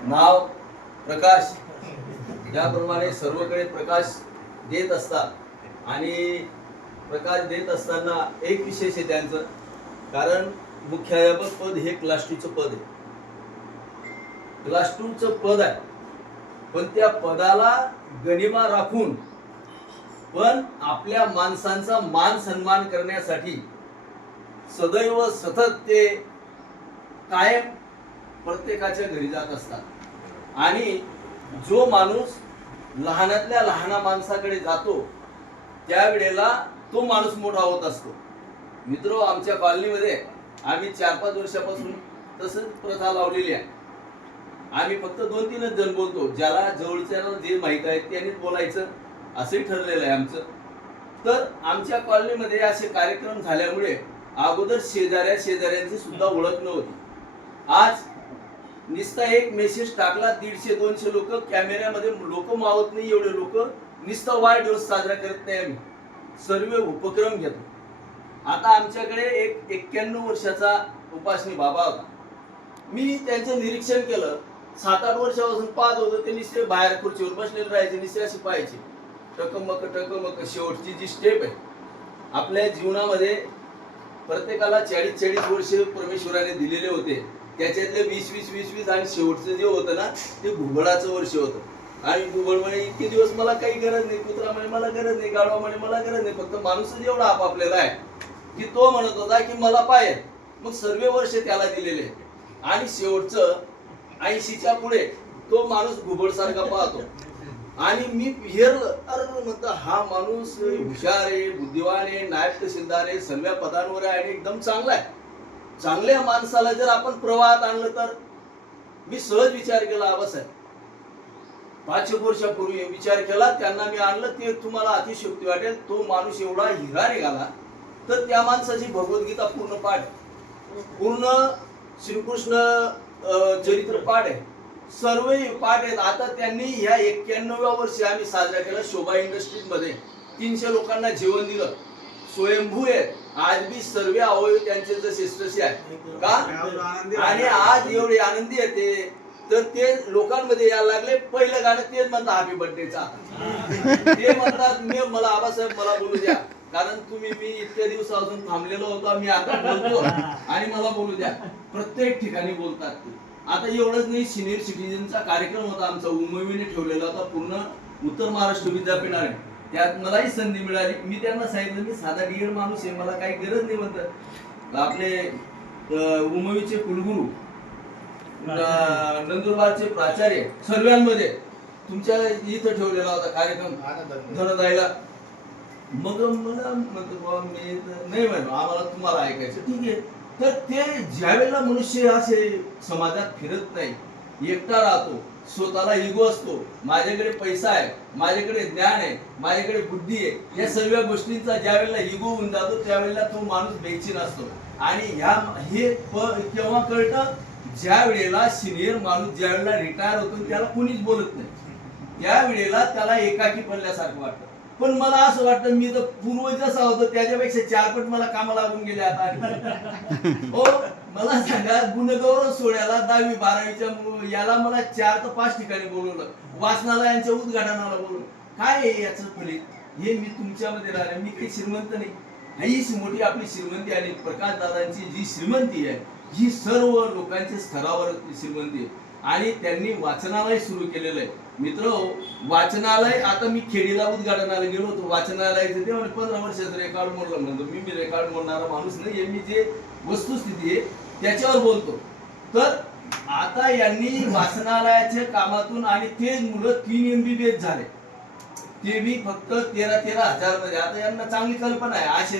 नाव प्रकाश. याप्रमाणे सर्वकडे प्रकाश देत असतात आणि प्रकाश देत असताना एक विशेष आहे त्यांचं कारण मुख्याध्यापक पद हे क्लास टूचं पद आहे. क्लास टूचं पद आहे. पण त्या पदाला गणिमा राखून पण आपल्या माणसांचा मान सन्मान करण्यासाठी सदैव सतत ते कायम प्रत्येकाच्या घरी जात असतात. आणि जो माणूस लहानातल्या लहाना माणसाकडे जातो त्यावेळेला तो माणूस मोठा होत असतो. मित्र आमच्या कॉलनीमध्ये आम्ही चार पाच वर्षापासून तसंच प्रथा लावलेली आहे. आम्ही फक्त दोन तीनच जण बोलतो ज्याला जवळच्याला जे माहीत आहे त्यांनीच बोलायचं असंही ठरलेलं आहे आमचं. तर आमच्या कॉलनीमध्ये असे कार्यक्रम झाल्यामुळे अगोदर शेजाऱ्या शेजाऱ्यांची सुद्धा ओळख नव्हती. आज निस्ता एक मेसेज टाकला दीडशे दोनशे लोक कॅमेऱ्यामध्ये लोक मावत नाही एवढे लोक. निस्ता वाढदिवस साजरा करत नाही आम्ही. सर्व उपक्रम घेतो. आता आमच्याकडे एक एक्क्याण्णव वर्षाचा उपासनी बाबा होता. मी त्यांचं निरीक्षण केलं. सात आठ वर्षापासून पाहत होतं ते निश्चय बाहेर खुर्चीवर बसलेले राहायचे निश्चय असे पाहायचे. टकमक टकमक शेवटची जी स्टेप आहे आपल्या जीवनामध्ये प्रत्येकाला चाळीस चाळीस वर्ष परमेश्वराने दिलेले होते. त्याच्यातले वीस वीस वीस वीस आणि शेवटचं जे होतं ना ते घुबडाचं वर्ष होतं. आणि घुबड म्हणे इतके दिवस मला काही गरज नाही. कुत्रा म्हणे मला गरज नाही. गाडवा म्हणे मला गरज नाही. फक्त माणूसच एवढा आपापलेला आहे. की तो म्हणत होता की मला पाय मग सर्व वर्ष त्याला दिलेले आणि शेवटचं ऐंशीच्या पुढे तो माणूस घुबडसारखा पाहतो. आणि मी हेरलं अरे म्हणतो हा माणूस हुशार आहे बुद्धिवान आहे नायब तहसीलदार आहे सर्व पदांवर आहे आणि एकदम चांगला आहे. चांगल्या माणसाला जर आपण प्रवाहात आणलं तर? मी सहज विचार केला आबासाहेब साहेब पाचशे वर्षापूर्वी विचार केला त्यांना मी आणलं ते तुम्हाला अतिशयोक्ती वाटेल. तो माणूस एवढा हिरा निघाला तर त्या माणसाची भगवद्गीता पूर्ण पाठ आहे. पूर्ण श्रीकृष्ण चरित्र पाठ आहे. सर्व पाठ आहेत. आता त्यांनी ह्या एक्क्याण्णव्या वर्षी आम्ही साजरा केला शोभा इंडस्ट्रीजमध्ये तीनशे लोकांना जेवण दिलं. स्वयंभू आहेत आज बी सर्व अवयव त्यांचे जसे तसे आहे का? आणि आज एवढे आनंदी येते तर ते लोकांमध्ये यायला लागले. पहिलं गाणं तेच म्हणतात हॅपी बर्थडेचा ते म्हणतात मी मला आबासाहेब मला बोलू द्या. कारण तुम्ही मी इतक्या दिवसापासून थांबलेलो होतो मी आता बोलतो आणि मला बोलू द्या. प्रत्येक ठिकाणी बोलतात ते. आता एवढंच नाही सिनियर सिटीजनचा कार्यक्रम होता आमचा. उमवीने ठेवलेला होता पूर्ण. उत्तर महाराष्ट्र विद्यापीठाने. त्यात मलाही संधी मिळाली. मी त्यांना सांगितलं मी साधा डीएड माणूस आहे मला काही गरज नाही म्हणत आपले उमवीचे कुलगुरू नंदुरबारचे प्राचार्य सर्वांमध्ये तुमच्या इथं ठेवलेला होता कार्यक्रम धनदायला मग मला म्हणतो बाबा मी नाही म्हणलो आम्हाला तुम्हाला ऐकायचं. ठीक आहे. तर ते ज्यावेळेला मनुष्य असे समाजात फिरत नाही एकटा राहतो स्वतःला इगो असतो. माझ्याकडे पैसा आहे माझ्याकडे ज्ञान आहे माझ्याकडे बुद्धी आहे या सर्व गोष्टींचा ज्या वेळेला इगो होऊन जातो त्यावेळेला तो माणूस बेचीन असतो. आणि ह्या हे केव्हा कळतं? ज्या वेळेला सिनियर माणूस ज्या वेळेला रिटायर होतो त्याला कोणीच बोलत नाही. त्या वेळेला त्याला एकाकी पडल्यासारखं वाटतं. पण मला असं वाटतं मी तर पूर्व जसा होतो त्याच्यापेक्षा चारपट मला कामाला लागून गेले आता. हो मला सांगा गुणगौरव सोहळ्याला दहावी बारावीच्या याला मला चार तर पाच ठिकाणी बोलवलं. वाचनालयांच्या उद्घाटनाला बोलवलं. काय आहे याचं फलित? हे मी तुमच्यामध्ये राहिले मी काही श्रीमंत नाही. ही मोठी आपली श्रीमंती आणि प्रकाश दादांची जी श्रीमंती आहे ही सर्व लोकांच्या स्तरावर श्रीमंती आहे. आणि त्यांनी वाचनालय सुरू केलेलं आहे. मित्र वाचनालय आता मी खेडीला उद्घाटनाला गेलो होतो. वाचनालयाचं ते म्हणजे पंधरा वर्षाचं रेकॉर्ड मोडलं. म्हणतो मी मी रेकॉर्ड मोडणारा माणूस नाही मी जे वस्तुस्थिती आहे त्याच्यावर बोलतो. तर आता यांनी वाचनालयाच्या कामातून आणि ते मुलं तीन एमबीबीएस झाले. ते बी फक्त तेरा तेरा हजारमध्ये. आता यांना चांगली कल्पना आहे. असे